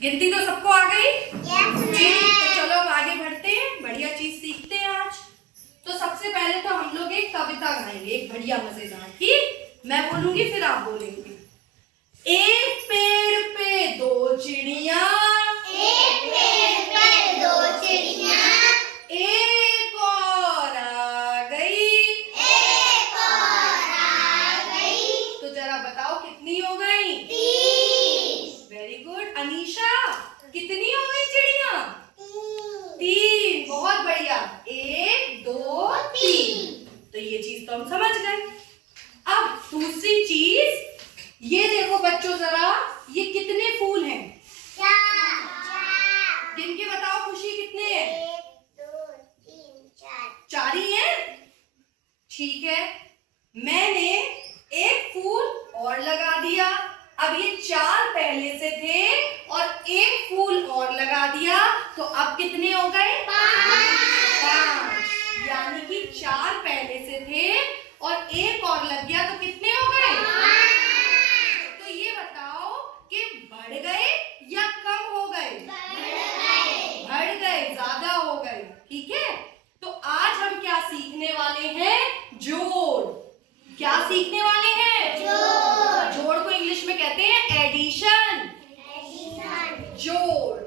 गिनती तो सबको आ गई? Yes, ठीक, तो चलो अब आगे बढ़ते हैं, बढ़िया चीज सीखते हैं आज। तो सबसे पहले तो हम लोग एक कविता गाएंगे, एक बढ़िया मजेदार की। मैं बोलूंगी फिर आप बोलेंगे। एक पेड़ पे दो चिड़िया, एक पेड़ पर दो चिड़िया, एक और आ गई, एक और आ गई। तो जरा बताओ कितनी हो गई? 3। Very good. अनीशा, कितनी हो गई चिड़िया? 3। बहुत बढ़िया। 1 2 3। तो ये चीज तो हम समझ गए। अब दूसरी चीज, ये देखो बच्चों जरा, ये कितने फूल हैं? 4। गिन के बताओ खुशी कितने हैं? 1 2 3 4। 4 ही हैं? ठीक है, मैंने एक फूल और लगा दिया। अब ये 4 पहले से थे और एक फूल और लगा दिया, तो अब कितने हो गए? 5। यानी कि 4 पहले से थे और एक और लग गया, तो कितने हो गए? तो ये बताओ कि बढ़ गए या कम हो गए? बढ़ गए, ज्यादा हो गए। ठीक है, तो आज हम क्या सीखने वाले हैं? जोड़। क्या सीखने वाले हैं? जोड़ को इंग्लिश में कहते हैं एडिशन। जोड़।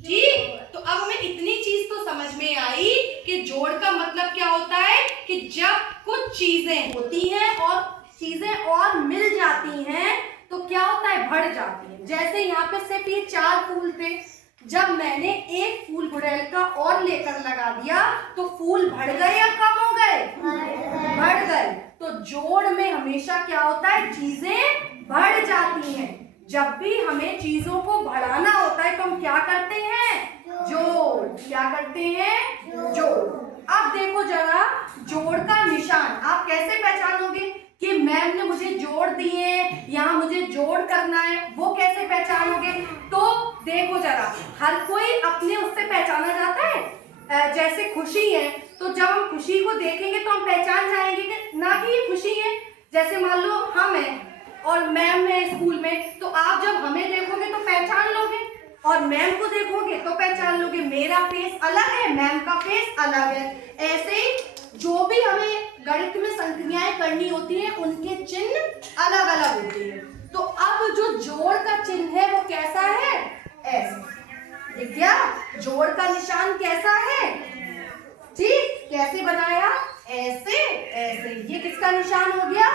ठीक, तो अब हमें इतनी चीज तो समझ में आई कि जोड़ का मतलब क्या होता है कि जब कुछ चीजें होती हैं और चीजें और मिल जाती हैं तो क्या होता है? बढ़ जाती हैं। जैसे यहाँ पे सिर्फ ये 4 फूल थे, जब मैंने एक फूल गुड़ैल का और लेकर लगा दिया तो फूल बढ़ गए या कम हो गए? बढ़ गए। तो जोड़ में हमेशा क्या होता है? चीजें बढ़ जाती हैं। जब भी हमें चीजों को बढ़ाना होता है तो हम क्या करते हैं? जोड़। क्या करते हैं? जोड़। अब देखो जरा, जोड़ का निशान आप कैसे पहचानोगे कि मैम ने मुझे जोड़ दिए, यहाँ मुझे जोड़ करना है, वो कैसे पहचानोगे? तो देखो जरा, हर कोई अपने उससे पहचाना जाता है। जैसे खुशी है, तो जब हम खुशी को देखेंगे तो हम पहचान जाएंगे कि ना कि ये खुशी है। जैसे मान लो हम हैं और मैम है स्कूल में, तो आप जब हमें देखोगे तो पहचान लोगे और मैम को देखोगे तो पहचान लोगे। मेरा फेस अलग है, मैम का फेस अलग है। ऐसे ही जो भी हमें गणित में संक्रियाएं करनी होती हैं उनके चिन्ह अलग अलग होते हैं। तो अब जो जोड़ का चिन्ह है वो कैसा है? ऐसे। देख गया, जोड़ का निशान कैसा है? ठीक, कैसे बनाया? ऐसे ऐसे। ये किसका निशान हो गया?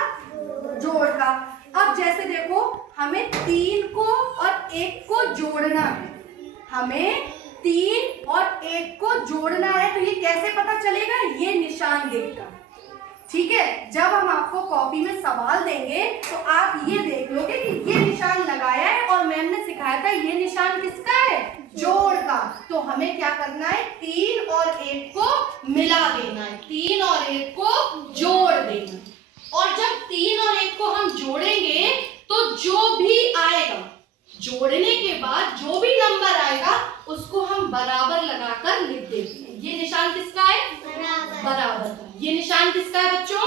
जोड़ का। अब जैसे देखो, हमें 3 को और 1 को जोड़ना है। हमें 3 और 1 को जोड़ना है, तो ये कैसे पता चलेगा? ये निशान देखकर। ठीक है, जब हम आपको कॉपी में सवाल देंगे तो आप ये देख लोगे कि ये निशान लगाया है और मैम ने सिखाया था ये निशान किसका है? जोड़ का। तो हमें क्या करना है? 3 और 1 को मिला देना है, 3 और 1 को जोड़ देना है। और जब 3 और 1 को हम जोड़ेंगे तो जो भी आएगा, जोड़ने के बाद जो भी नंबर आएगा उसको हम बराबर लगाकर लिख देते हैं। ये निशान किसका है? बराबर का। ये निशान किसका है बच्चों?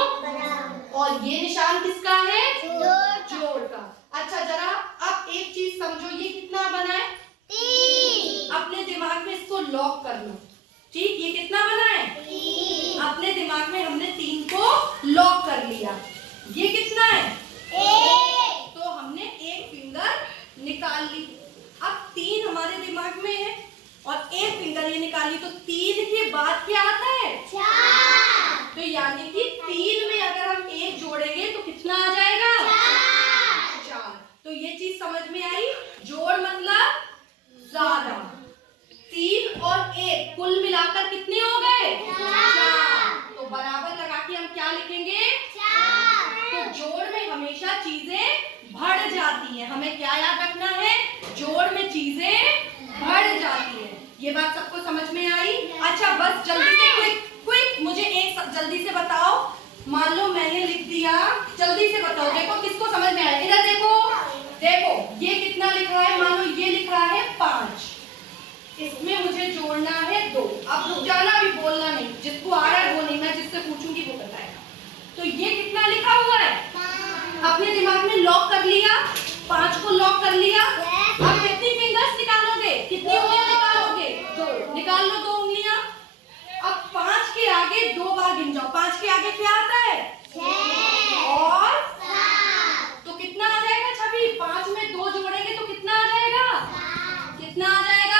और ये निशान किसका है? जोड़ का। अच्छा, जरा अब एक चीज समझो, ये कितना बना है? 3। अपने दिमाग में इसको लॉक कर लो। ठीक, ये कितना बना है? 3। अपने दिमाग में हमने 3 को लॉक कर लिया। ये कितना है? 1। तो हमने एक फिंगर निकाल ली। अब 3 हमारे दिमाग में है और एक फिंगर ये निकाली, तो 3 के बाद क्या आता है? 4। तो यानी कि 3 में अगर हम 1 जोड़ेंगे तो कितना आ जाएगा? 4। तो ये चीज समझ में आई? जोड़ मतलब ज्यादा। 3 और 1 कुल मिलाकर कितने हो गए? 4। तो बराबर लगा के हम क्या लिखेंगे? 4। तो जोड़ में हमेशा चीजें बढ़ जाती हैं। हमें क्या याद रखना है? जोड़ में चीजें बढ़ जाती हैं। ये बात सबको समझ में आई? अच्छा, बस जल्दी से क्विक मुझे एक जल्दी से बताओ। मान लो मैंने लिख दिया, जल्दी से बताओ। देखो किसको समझ में आया? इधर देखो, देखो ये कितना लिखा है? मान लो ये लिखा है 5, इसमें मुझे जोड़ना है 2। अब रुक जाना, अभी बोलना नहीं, जिसको आ रहा है वो नहीं, मैं जिससे पूछूंगी वो बताएगा। तो ये कितना लिखा हुआ है? अपने दिमाग में लॉक कर लिया, 5 को लॉक कर लिया। अब कितनी फिंगर्स निकालोगे? 5 के आगे क्या आता है? 6 और 7 तो कितना आ जाएगा छवि? 5 में 2 जोड़ेंगे तो कितना आ जाएगा? कितना आ जाएगा?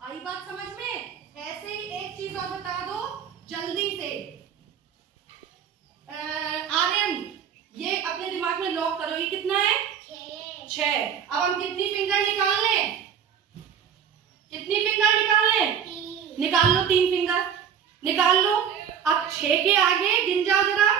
आई बात समझ में? ऐसे ही एक चीज और बता दो जल्दी से। आर्यन, ये अपने दिमाग में लॉक करो, ये कितना है? 6। अब हम कितनी फिंगर निकाल लें? कितनी फिंगर निकाल लें? निकाल लो 3 फिंगर निकाल लो। अब 6 के आगे गिन जाओ जरा।